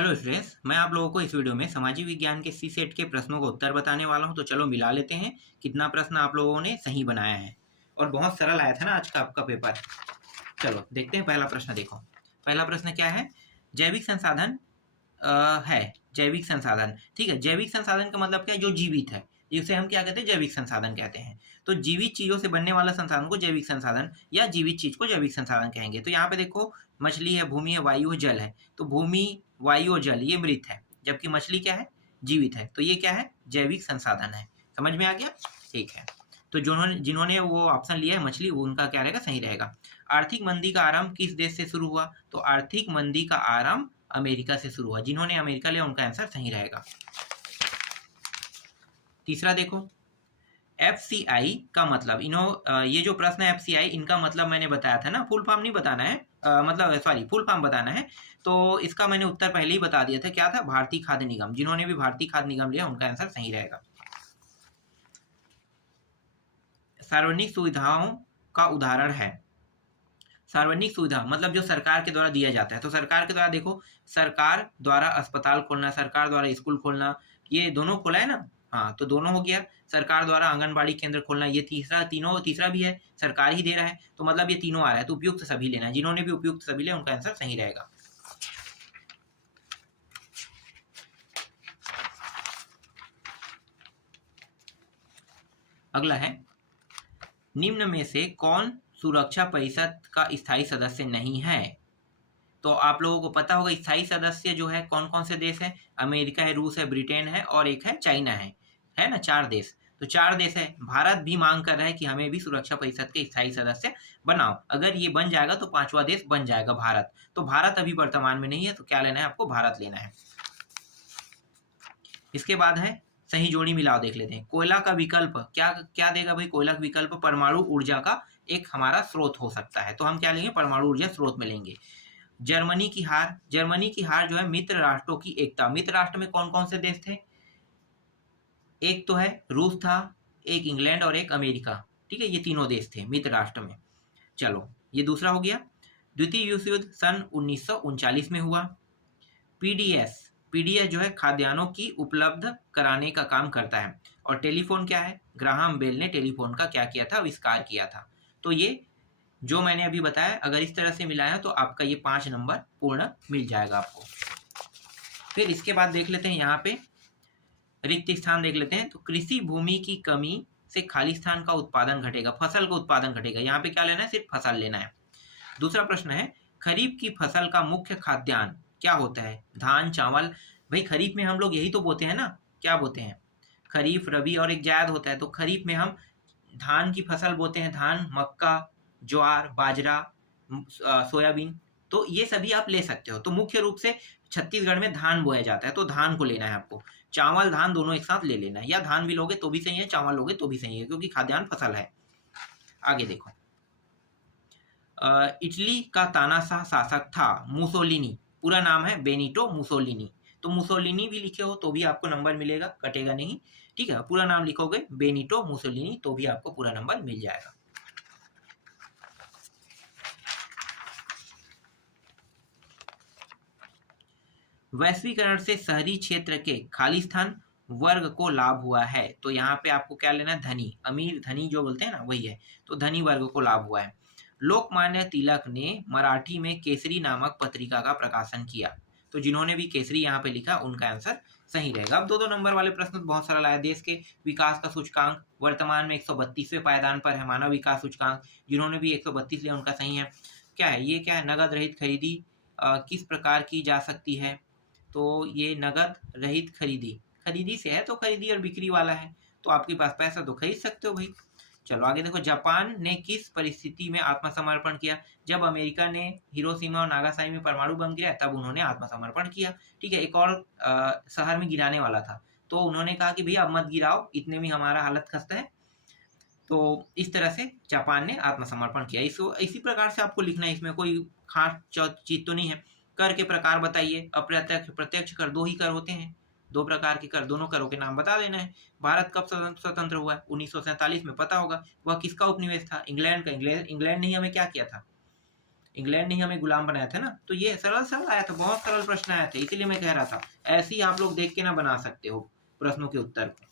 Hello students, मैं आप लोगों को इस वीडियो में सामाजिक विज्ञान के सी सेट के प्रश्नों का उत्तर बताने वाला हूं। तो चलो मिला लेते हैं कितना प्रश्न आप लोगों ने सही बनाया है। और बहुत सरल आया था ना आज का आपका पेपर। चलो देखते हैं, पहला प्रश्न देखो। पहला प्रश्न क्या है? जैविक संसाधन है। जैविक संसाधन, ठीक है। जैविक संसाधन का मतलब क्या है? जो जीवित है, जिसे हम क्या कहते हैं? जैविक संसाधन कहते हैं। तो जीवित चीजों से बनने वाला संसाधन को जैविक संसाधन या जीवित चीज को जैविक संसाधन कहेंगे। तो यहाँ पे देखो, मछली है, भूमि है, वायु है, जल है। तो भूमि, वायु और जल ये मृत है, जबकि मछली क्या है? जीवित है। तो ये क्या है? जैविक संसाधन है। समझ में आ गया? ठीक है। तो जिन्होंने जिन्होंने वो ऑप्शन लिया है मछली, वो उनका क्या रहेगा? सही रहेगा। आर्थिक मंदी का आरंभ किस देश से शुरू हुआ? तो आर्थिक मंदी का आरंभ अमेरिका से शुरू हुआ। जिन्होंने अमेरिका लिया उनका आंसर सही रहेगा। तीसरा देखो, एफसीआई का मतलब, ये जो प्रश्न है एफसीआई, इनका मतलब मैंने बताया था ना, फुल फॉर्म नहीं बताना है, फुल फॉर्म बताना है। तो इसका मैंने उत्तर पहले ही बता दिया था, क्या था? भारतीय खाद्य निगम। जिन्होंने भी भारतीय खाद्य निगम लिया उनका आंसर सही रहेगा। सार्वजनिक सुविधाओं का उदाहरण है। सार्वजनिक सुविधा मतलब जो सरकार के द्वारा दिया जाता है। तो सरकार के द्वारा देखो, सरकार द्वारा अस्पताल खोलना, सरकार द्वारा स्कूल खोलना, ये दोनों खोला है ना। हाँ, तो दोनों हो गया। सरकार द्वारा आंगनबाड़ी केंद्र खोलना, ये तीसरा भी है, सरकार ही दे रहा है। तो मतलब ये तीनों आ रहा है। तो उपयुक्त सभी लेना है। जिन्होंने भी उपयुक्त सभी लिया उनका आंसर सही रहेगा। अगला है, निम्न में से कौन सुरक्षा परिषद का स्थायी सदस्य नहीं है? तो आप लोगों को पता होगा स्थायी सदस्य जो है कौन कौन से देश है। अमेरिका है, रूस है, ब्रिटेन है और एक है चाइना है ना। 4 देश। तो 4 देश है। भारत भी मांग कर रहा है कि हमें भी सुरक्षा परिषद के स्थायी सदस्य बनाओ। अगर ये बन जाएगा तो 5वां देश बन जाएगा भारत। तो भारत अभी वर्तमान में नहीं है, तो क्या लेना है आपको? भारत लेना है। इसके बाद है सही जोड़ी मिलाओ, देख लेते हैं। कोयला का विकल्प क्या क्या देगा भाई? कोयला का विकल्प परमाणु ऊर्जा का एक हमारा स्रोत हो सकता है। तो हम क्या लेंगे? परमाणु ऊर्जा स्रोत में लेंगे। जर्मनी की हार। जर्मनी की हार जो है मित्र राष्ट्रों की एकता। मित्र राष्ट्र में कौन कौन से देश थे? एक तो है रूस था, एक इंग्लैंड और एक अमेरिका। ठीक है, ये तीनों देश थे मित्र राष्ट्र में। चलो, ये दूसरा हो गया। द्वितीय विश्व युद्ध सन 1939 में हुआ। पीडीएस, पीडीएस जो है खाद्यान्नों की उपलब्ध कराने का काम करता है। और टेलीफोन क्या है? ग्राहम बेल ने टेलीफोन का क्या किया था? आविष्कार किया था। तो ये जो मैंने अभी बताया, अगर इस तरह से मिलाया तो आपका ये 5 नंबर पूर्ण मिल जाएगा आपको। फिर इसके बाद देख लेते हैं, यहाँ पे रिक्त स्थान देख लेते हैं। तो कृषि भूमि की कमी से खाली स्थान का उत्पादन घटेगा, फसल का उत्पादन घटेगा। यहाँ पे क्या लेना है? सिर्फ फसल लेना है। दूसरा प्रश्न है, खरीफ की फसल का मुख्य खाद्यान्न क्या होता है? धान, चावल। भाई खरीफ में हम लोग यही तो बोते हैं ना, क्या बोते हैं? खरीफ, रबी और एक जायद होता है। तो खरीफ में हम धान की फसल बोते हैं, धान, मक्का, ज्वार, बाजरा, सोयाबीन। तो ये सभी आप ले सकते हो। तो मुख्य रूप से छत्तीसगढ़ में धान बोया जाता है, तो धान को लेना है आपको। चावल, धान दोनों एक साथ ले लेना है, या धान भी लोगे तो भी सही है, चावल लोगे तो भी सही है, क्योंकि खाद्यान्न फसल है। आगे देखो, इटली का तानाशाह शासक था मुसोलिनी। पूरा नाम है बेनिटो मुसोलिनी। तो मुसोलिनी भी लिखे हो तो भी आपको नंबर मिलेगा, कटेगा नहीं। ठीक है, पूरा नाम लिखोगे बेनिटो मुसोलिनी तो भी आपको पूरा नंबर मिल जाएगा। वैश्वीकरण से शहरी क्षेत्र के खाली स्थान वर्ग को लाभ हुआ है। तो यहाँ पे आपको क्या लेना है? धनी, अमीर, धनी जो बोलते हैं ना, वही है। तो धनी वर्ग को लाभ हुआ है। लोकमान्य तिलक ने मराठी में केसरी नामक पत्रिका का प्रकाशन किया। तो जिन्होंने भी केसरी यहाँ पे लिखा उनका आंसर सही रहेगा। अब 2-2 नंबर वाले प्रश्न तो बहुत सरल आया। देश के विकास का सूचकांक वर्तमान में 132वें पायदान पर है। मानव विकास सूचकांक, जिन्होंने भी 132 लिया उनका सही है। क्या है ये? क्या है? नगद रहित खरीदी किस प्रकार की जा सकती है? तो ये नगद रहित खरीदी, खरीदी से है तो खरीदी और बिक्री वाला है। तो आपके पास पैसा तो खरीद सकते हो भाई। चलो आगे देखो, जापान ने किस परिस्थिति में आत्मसमर्पण किया? जब अमेरिका ने हिरोशिमा और नागासाकी में परमाणु बम गिराया तब उन्होंने आत्मसमर्पण किया। ठीक है, एक और शहर में गिराने वाला था, तो उन्होंने कहा कि भैया अब मत गिराओ, इतने में हमारा हालत खस्ता है। तो इस तरह से जापान ने आत्मसमर्पण किया। इसी प्रकार से आपको लिखना है, इसमें कोई खास चीज तो नहीं है। कर के प्रकार बताइए। अप्रत्यक्ष, प्रत्यक्ष कर, 2 ही कर होते हैं, 2 प्रकार के कर, दोनों करों के नाम बता देना है। भारत कब स्वतंत्र हुआ है? 1947 में, पता होगा। वह किसका उपनिवेश था? इंग्लैंड का। इंग्लैंड ने ही हमें क्या किया था? इंग्लैंड ने ही हमें गुलाम बनाया था ना। तो ये सरल सरल आया था, बहुत सरल प्रश्न आया था, इसीलिए मैं कह रहा था ऐसे ही आप लोग देख के ना बना सकते हो प्रश्नों के उत्तर को।